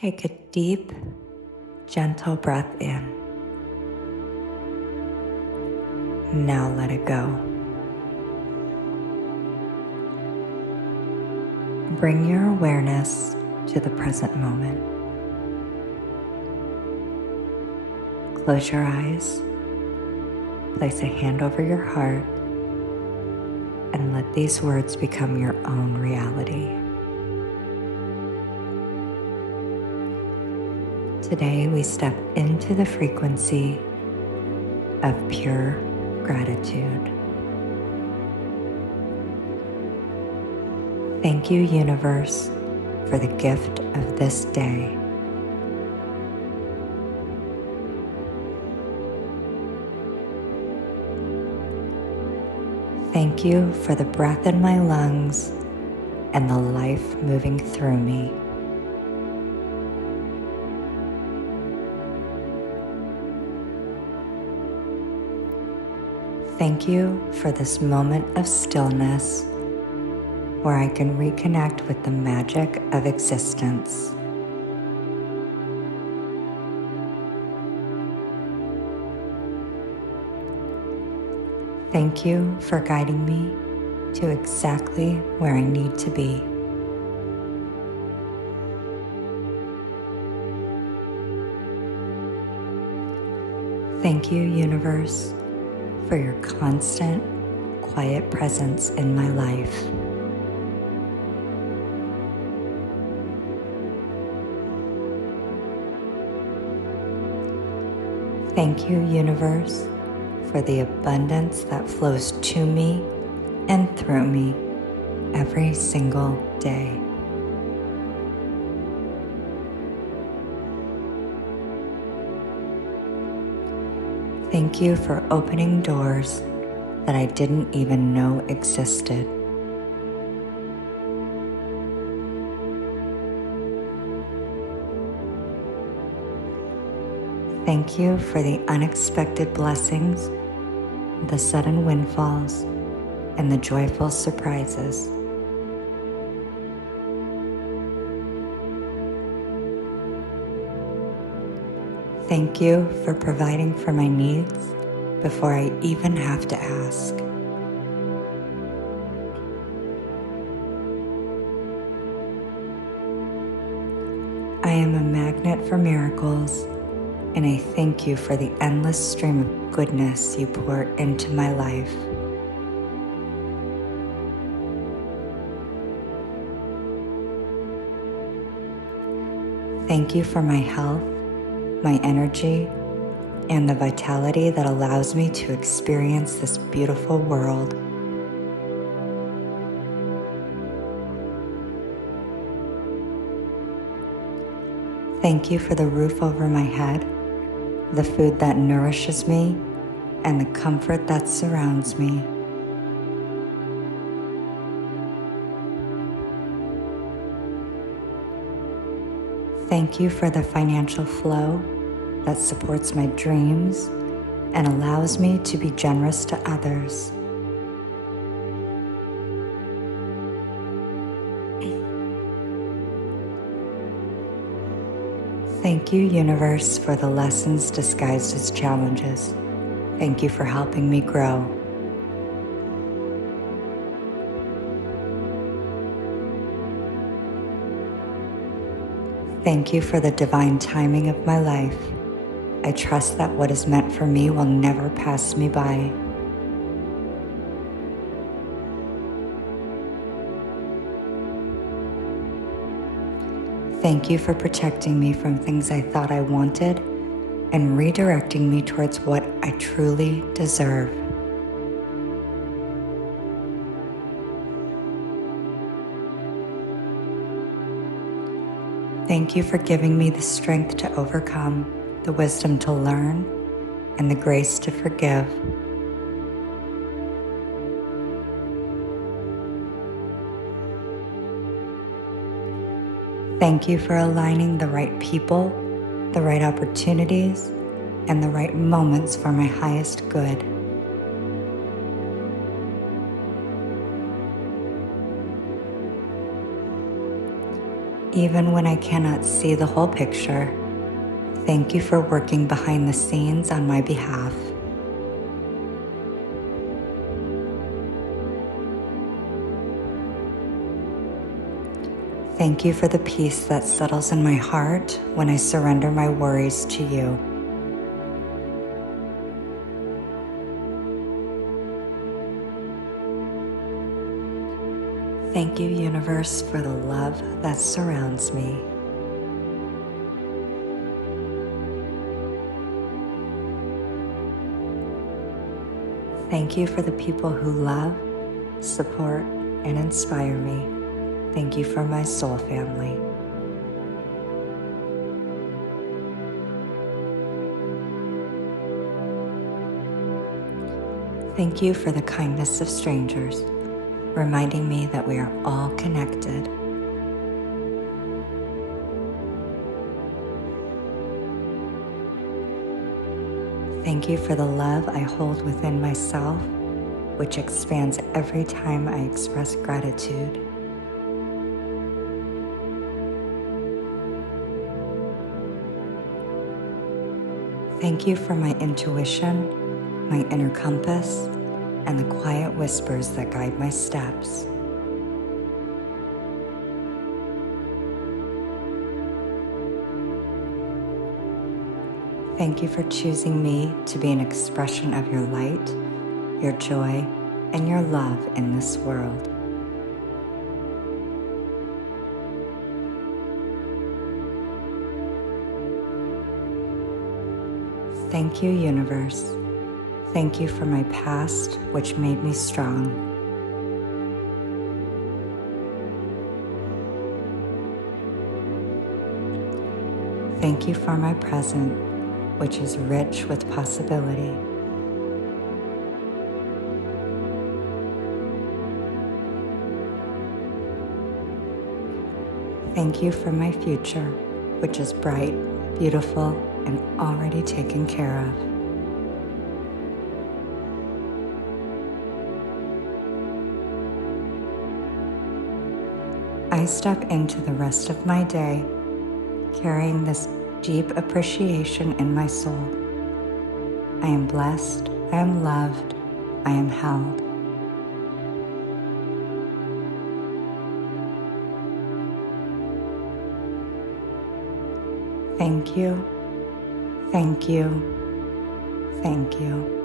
Take a deep, gentle breath in. Now let it go. Bring your awareness to the present moment. Close your eyes, place a hand over your heart, and let these words become your own reality. Today we step into the frequency of pure gratitude. Thank you, universe, for the gift of this day. Thank you for the breath in my lungs and the life moving through me. Thank you for this moment of stillness where I can reconnect with the magic of existence. Thank you for guiding me to exactly where I need to be. Thank you, universe, for your constant, quiet presence in my life. Thank you, universe, for the abundance that flows to me and through me every single day. Thank you for opening doors that I didn't even know existed. Thank you for the unexpected blessings, the sudden windfalls, and the joyful surprises. Thank you for providing for my needs before I even have to ask. I am a magnet for miracles, and I thank you for the endless stream of goodness you pour into my life. Thank you for my health, my energy, and the vitality that allows me to experience this beautiful world. Thank you for the roof over my head, the food that nourishes me, and the comfort that surrounds me. Thank you for the financial flow that supports my dreams and allows me to be generous to others. Thank you, universe, for the lessons disguised as challenges. Thank you for helping me grow. Thank you for the divine timing of my life. I trust that what is meant for me will never pass me by. Thank you for protecting me from things I thought I wanted and redirecting me towards what I truly deserve. Thank you for giving me the strength to overcome, the wisdom to learn, and the grace to forgive. Thank you for aligning the right people, the right opportunities, and the right moments for my highest good. Even when I cannot see the whole picture, thank you for working behind the scenes on my behalf. Thank you for the peace that settles in my heart when I surrender my worries to you. Thank you, universe, for the love that surrounds me. Thank you for the people who love, support, and inspire me. Thank you for my soul family. Thank you for the kindness of strangers, reminding me that we are all connected. Thank you for the love I hold within myself, which expands every time I express gratitude. Thank you for my intuition, my inner compass, and the quiet whispers that guide my steps. Thank you for choosing me to be an expression of your light, your joy, and your love in this world. Thank you, universe. Thank you for my past, which made me strong. Thank you for my present, which is rich with possibility. Thank you for my future, which is bright, beautiful, and already taken care of. I step into the rest of my day carrying this deep appreciation in my soul. I am blessed, I am loved, I am held. Thank you, thank you, thank you.